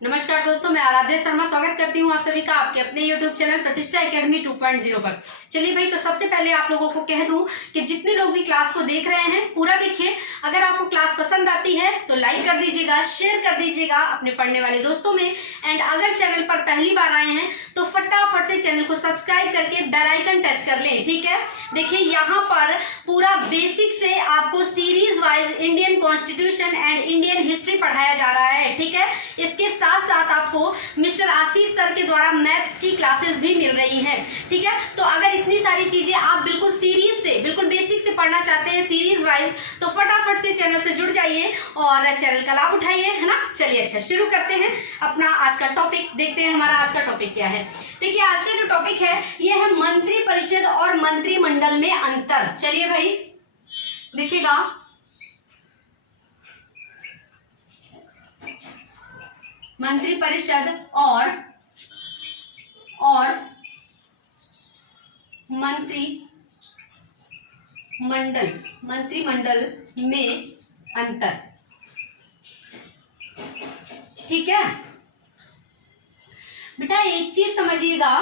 नमस्कार दोस्तों, मैं आराध्या शर्मा स्वागत करती हूँ आप सभी का आपके अपने YouTube चैनल प्रतिष्ठा एकेडमी 2.0 पर। चलिए भाई, तो सबसे पहले आप लोगों को कह दूं कि जितने लोग भी क्लास को देख रहे हैं पूरा देखिए। अगर आपको क्लास पसंद आती है तो लाइक कर दीजिएगा, शेयर कर दीजिएगा अपने पढ़ने वाले दोस्तों में। एंड अगर चैनल पर पहली बार आए हैं तो फटाफट से चैनल को सब्सक्राइब करके बेल आइकन टच कर लें, ठीक है। देखिए यहाँ पर पूरा बेसिक से आपको series wise Indian constitution and Indian history पढ़ाया जा रहा है, ठीक है। इसके साथ साथ आपको मिस्टर आशीष सर के द्वारा मैथ्स की क्लासेस भी मिल रही हैं, ठीक है। तो अगर इतनी सारी चीजें आप बिल्कुल सीरीज से, बिल्कुल बेसिक से पढ़ना चाहते हैं सीरीज वाइज, तो फटाफट से चैनल से जुड़ जाइए और चैनल का लाभ उठाइए, है ना। चलिए अच्छा, शुरू करते हैं अपना आज का टॉपिक। देखते हैं हमारा आज का टॉपिक क्या है। देखिए आज का जो टॉपिक है ये है मंत्री परिषद और मंत्रिमंडल में अंतर। चलिए भाई देखिएगा, मंत्री परिषद और मंत्रिमंडल में अंतर, ठीक है बेटा। एक चीज समझिएगा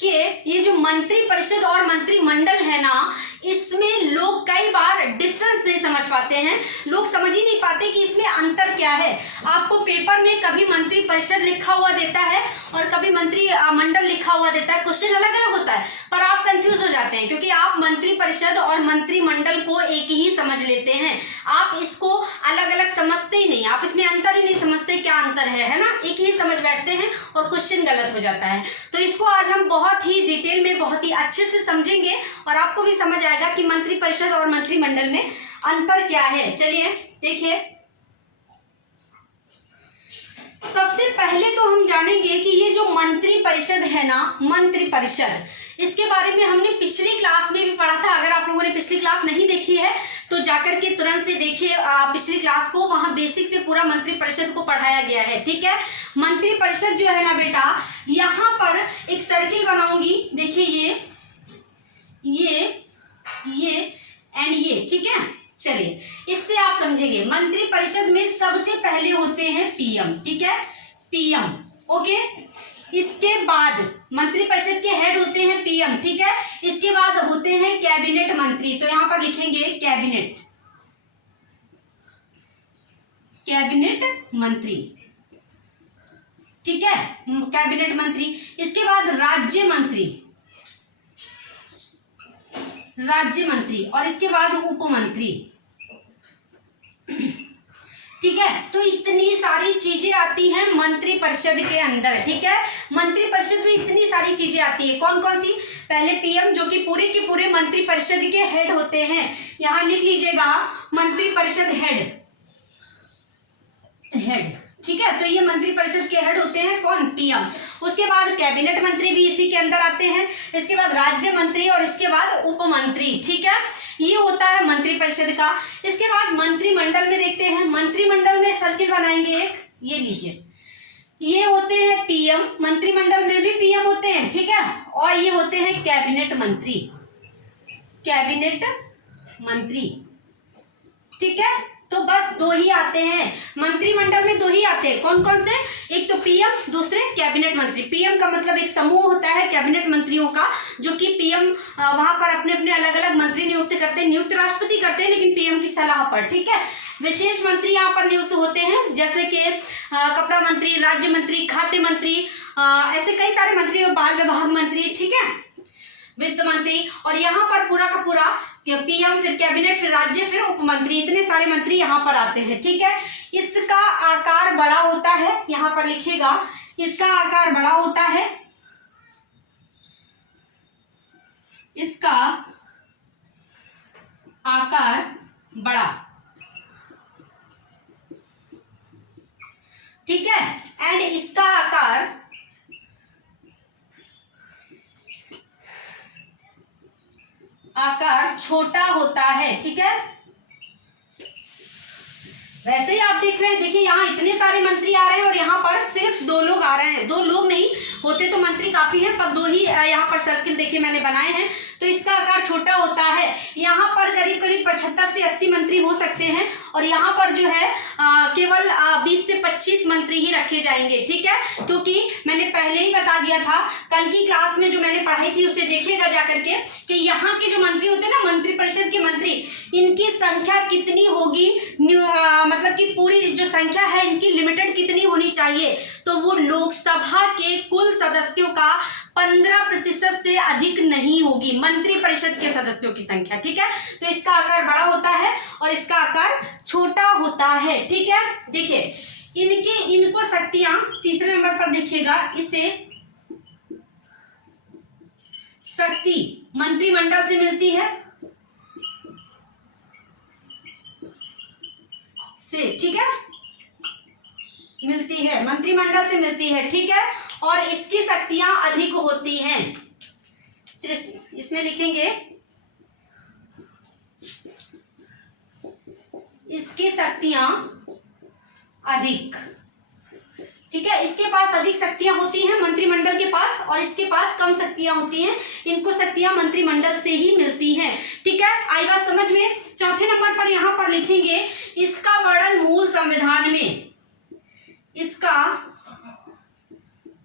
कि ये जो मंत्री परिषद और मंत्रिमंडल है ना, इसमें लोग कई बार डिफरेंस नहीं समझ पाते हैं। लोग समझ ही नहीं पाते कि इसमें अंतर क्या है। आपको पेपर में कभी मंत्री परिषद लिखा हुआ देता है और कभी मंत्री मंडल लिखा हुआ देता है, क्वेश्चन अलग अलग होता है, पर आप कंफ्यूज हो जाते हैं क्योंकि आप मंत्री परिषद और मंत्रिमंडल को एक ही समझ लेते हैं। आप इसको अलग अलग समझते ही नहीं, आप इसमें अंतर ही नहीं समझते क्या अंतर है ना, एक ही समझ बैठते हैं और क्वेश्चन गलत हो जाता है। तो इसको आज हम बहुत ही डिटेल में, बहुत ही अच्छे से समझेंगे और आपको भी समझ आएगा कि मंत्री परिषद और मंत्रिमंडल में अंतर क्या है। चलिए देखिए, सबसे पहले तो हम जानेंगे कि ये जो मंत्री परिषद है ना, मंत्री परिषद, इसके बारे में हमने पिछली क्लास में भी पढ़ा था। अगर आप लोगों ने पिछली क्लास नहीं देखी है तो जाकर के तुरंत से देखिए पिछली क्लास को, वहां बेसिक से पूरा मंत्री परिषद को पढ़ाया गया है, ठीक है। मंत्री परिषद जो है ना बेटा, यहाँ पर एक सर्किल बनाऊंगी, देखिए ये एंड ये, ठीक है। चलिए इससे आप समझेंगे, मंत्री परिषद में सबसे पहले होते हैं पीएम, ठीक है, पीएम, ओके। इसके बाद मंत्री परिषद के हेड होते हैं पीएम, ठीक है। इसके बाद होते हैं कैबिनेट मंत्री, तो यहां पर लिखेंगे कैबिनेट मंत्री, ठीक है, कैबिनेट मंत्री। इसके बाद राज्य मंत्री और इसके बाद उप मंत्री, ठीक है। तो इतनी सारी चीजें आती हैं मंत्री परिषद के अंदर, ठीक है। मंत्री परिषद में इतनी सारी चीजें आती है, कौन कौन सी। पहले पीएम जो कि पूरे के पूरे मंत्री परिषद के हेड होते हैं, यहां लिख लीजिएगा मंत्री परिषद हेड, ठीक है। तो ये मंत्री परिषद के हेड होते हैं कौन, पीएम। उसके बाद कैबिनेट मंत्री भी इसी के अंदर आते हैं, इसके बाद राज्य मंत्री और इसके बाद उप मंत्री, ठीक है। ये होता है मंत्री परिषद का। इसके बाद मंत्रिमंडल में देखते हैं, मंत्रिमंडल में सर्किल बनाएंगे एक, ये लीजिए, ये होते हैं पीएम, मंत्रिमंडल में भी पीएम होते हैं, ठीक है। और ये होते हैं कैबिनेट मंत्री, ठीक है। तो बस दो ही आते हैं मंत्रिमंडल में, दो ही आते हैं, कौन कौन से, एक तो पीएम, दूसरे कैबिनेट मंत्री। पीएम का मतलब एक समूह होता है कैबिनेट मंत्रियों का, जो कि पीएम वहां पर अपने अपने अलग अलग मंत्री नियुक्त करते हैं, नियुक्त राष्ट्रपति करते हैं लेकिन पीएम की सलाह पर, ठीक है। विशेष मंत्री यहाँ पर नियुक्त होते हैं, जैसे कि कपड़ा मंत्री, राज्य मंत्री, खाद्य मंत्री, ऐसे कई सारे मंत्री, बाल विभाग मंत्री, ठीक है, वित्त मंत्री। और यहाँ पर पूरा का पूरा पीएम, फिर कैबिनेट, फिर राज्य, फिर उप मंत्री, इतने सारे मंत्री यहाँ पर आते हैं, ठीक है। इसका आकार बड़ा होता है, यहाँ पर लिखिएगा, इसका आकार बड़ा होता है, इसका आकार बड़ा, ठीक है। एंड इसका आकार छोटा होता है, ठीक है। वैसे ही आप देख रहे हैं, देखिए यहाँ इतने सारे मंत्री आ रहे हैं और यहाँ पर सिर्फ दो लोग आ रहे हैं, दो लोग नहीं होते तो मंत्री काफी है, पर दो ही यहाँ पर सर्किल देखिए मैंने बनाए हैं। तो इसका आकार छोटा होता है। यहाँ पर करीब 75 से 80 मंत्री हो सकते हैं और यहाँ पर जो है केवल 20 से 25 मंत्री ही रखे जाएंगे, ठीक है, क्योंकि मैंने पहले ही बता दिया था, कल की क्लास में जो मैंने पढ़ाई थी उसे देखिएगा जाकर के कि यहाँ के जो मंत्री होते हैं ना, मंत्रिपरिषद के मंत्री, इनकी संख्या कितनी होगी, मतलब कि पूरी जो संख्या है इनकी लिमिटेड कितनी होनी चाहिए, तो वो लोकसभा के कुल सदस्यों का 15% से अधिक नहीं होगी, मंत्रिपरिषद के सदस्यों की संख्या, ठीक है। तो इसका आकार बड़ा होता है और इसका आकार छोटा होता है, ठीक है। देखिए इनको शक्तियां, तीसरे नंबर पर देखिएगा, इसे शक्ति मंत्रिमंडल से मिलती है, ठीक है, मिलती है, मंत्रिमंडल से मिलती है, ठीक है, और इसकी शक्तियां अधिक होती हैं। इसमें लिखेंगे इसकी शक्तियां अधिक, ठीक है, इसके पास अधिक शक्तियां होती हैं मंत्रिमंडल के पास, और इसके पास कम शक्तियां होती हैं, इनको शक्तियां मंत्रिमंडल से ही मिलती हैं, ठीक है। आई बात समझ में। चौथे नंबर पर यहां पर लिखेंगे इसका वर्णन मूल संविधान में, इसका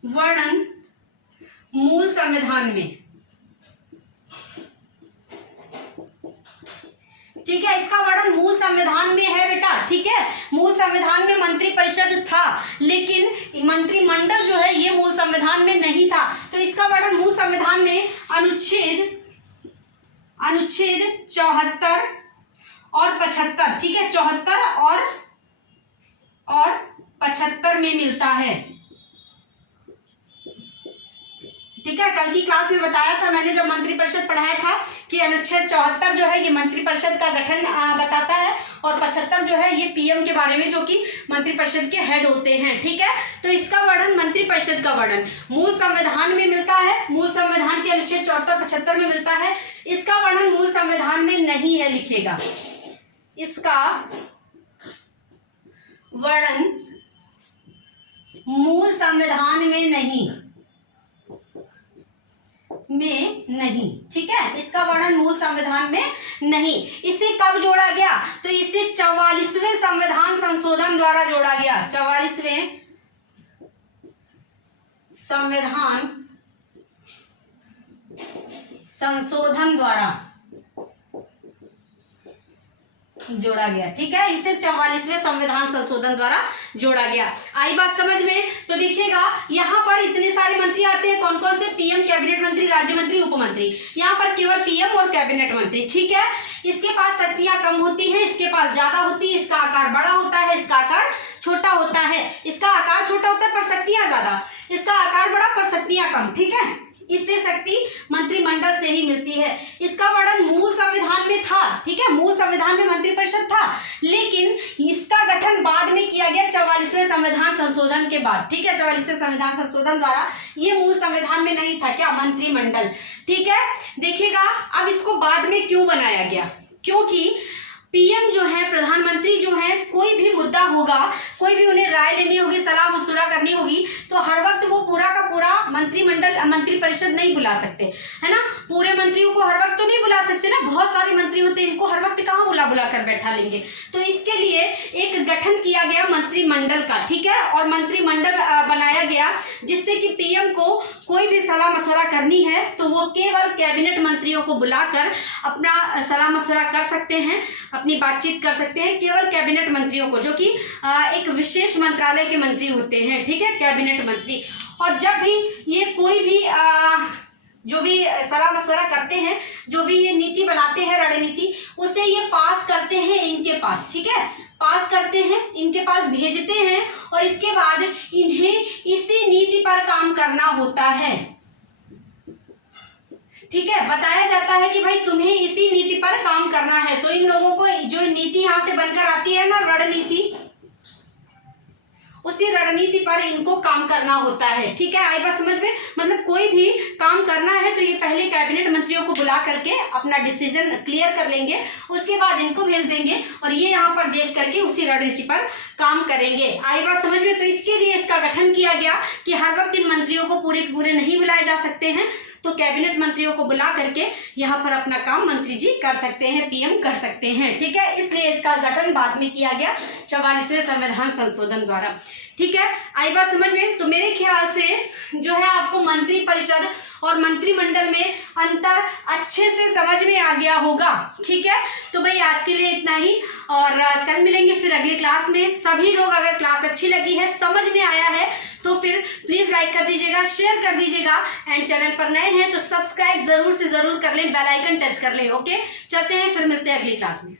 वर्णन मूल संविधान में, ठीक है, इसका वर्णन मूल संविधान में है बेटा, ठीक है। मूल संविधान में मंत्रिपरिषद था, लेकिन मंत्रिमंडल जो है ये मूल संविधान में नहीं था, तो इसका वर्णन मूल संविधान में अनुच्छेद 74 और 75, ठीक है, 74 और 75 में मिलता है, ठीक है। कल की क्लास में बताया था मैंने, जब मंत्रिपरिषद पढ़ाया था, कि अनुच्छेद 74 जो है ये मंत्रिपरिषद का गठन बताता है, और 75 जो है ये पीएम के बारे में, जो कि मंत्रिपरिषद के हेड होते हैं, ठीक है। तो इसका वर्णन, मंत्रिपरिषद का वर्णन मूल संविधान में मिलता है, मूल संविधान के अनुच्छेद 74-75 में मिलता है। इसका वर्णन मूल संविधान में नहीं है, लिखेगा, इसका वर्णन मूल संविधान में नहीं, ठीक है, इसका वर्णन मूल संविधान में नहीं। इसे कब जोड़ा गया, तो इसे 44वें संविधान संशोधन द्वारा जोड़ा गया, 44वें संविधान संशोधन द्वारा जोड़ा गया, ठीक है, इसे 44वें संविधान संशोधन द्वारा जोड़ा गया। आई बात समझ में। तो देखिएगा यहाँ पर इतने सारे मंत्री आते हैं, कौन कौन से, पीएम, कैबिनेट मंत्री, राज्य मंत्री, उप मंत्री, यहाँ पर केवल पीएम और कैबिनेट मंत्री, ठीक है। इसके पास शक्तियां कम होती हैं, इसके पास ज्यादा होती है, इसका आकार बड़ा होता है, इसका आकार छोटा होता है, इसका आकार छोटा होता है पर शक्तियां ज्यादा, इसका आकार बड़ा पर शक्तियां कम, ठीक है। इससे शक्ति मंत्रिमंडल से ही मिलती है। इसका वर्णन मूल संविधान में था, ठीक है, मूल संविधान में मंत्रिपरिषद था, लेकिन इसका गठन बाद में किया गया 44वें संविधान संशोधन के बाद, ठीक है, 44वें संविधान संशोधन द्वारा। ये मूल संविधान में नहीं था, क्या, मंत्रिमंडल, ठीक है। देखिएगा अब इसको बाद में क्यों बनाया गया, क्योंकि पीएम जो है, प्रधानमंत्री जो है, कोई भी मुद्दा होगा, कोई भी उन्हें राय लेनी होगी, सलाह मशुरा करनी होगी, तो हर वक्त वो पूरा का पूरा मंत्रिपरिषद नहीं बुला सकते, है ना, पूरे मंत्रियों को हर वक्त तो नहीं बुला सकते ना, बहुत सारे मंत्री होते हैं, इनको हर वक्त कहाँ बुला कर बैठा लेंगे। तो इसके लिए एक गठन किया गया मंत्रिमंडल का, ठीक है, और मंत्रिमंडल बनाया गया, जिससे कि पीएम को कोई भी सलाह मशुरा करनी है तो वो केवल कैबिनेट मंत्रियों को बुलाकर अपना सलाह मशुरा कर सकते हैं, अपनी बातचीत कर सकते हैं, केवल कैबिनेट मंत्रियों को, जो कि एक विशेष मंत्रालय के मंत्री होते हैं, ठीक है, कैबिनेट मंत्री। और जब भी ये कोई भी जो भी सलाह मशवरा करते हैं, जो भी ये नीति बनाते हैं, रणनीति, उसे ये पास करते हैं इनके पास, ठीक है, पास करते हैं, इनके पास भेजते हैं, और इसके बाद इन्हें इसी नीति पर काम करना होता है, ठीक है। बताया जाता है कि भाई तुम्हें इसी नीति पर काम करना है, तो इन लोगों को जो नीति यहाँ से बनकर आती है ना, रणनीति, उसी रणनीति पर इनको काम करना होता है, ठीक है। आई बात समझ में। मतलब कोई भी काम करना है तो ये पहले कैबिनेट मंत्रियों को बुला करके अपना डिसीजन क्लियर कर लेंगे, उसके बाद इनको भेज देंगे, और ये यहाँ पर देख करके उसी रणनीति पर काम करेंगे। आई बात समझ में। तो इसके लिए इसका गठन किया गया कि हर वक्त इन मंत्रियों को पूरे नहीं बुलाए जा सकते हैं, तो कैबिनेट मंत्रियों को बुला करके यहाँ पर अपना काम मंत्री जी कर सकते हैं, पीएम कर सकते हैं। ठीक है, इसलिए इसका गठन बाद में किया गया 44वें संविधान संशोधन द्वारा। ठीक है, आई बात समझ में। तो मेरे ख्याल से जो है आपको मंत्रिपरिषद और मंत्रिमंडल में अंतर अच्छे से समझ में आ गया होगा। ठीक है, तो भाई आज के लिए इतना ही, और कल मिलेंगे फिर अगली क्लास में। सभी लोग अगर क्लास अच्छी लगी है, समझ में आया है, तो फिर प्लीज़ लाइक कर दीजिएगा, शेयर कर दीजिएगा, एंड चैनल पर नए हैं तो सब्सक्राइब जरूर से जरूर कर लें, बेल आइकन टच कर लें। ओके, चलते हैं, फिर मिलते हैं अगली क्लास में।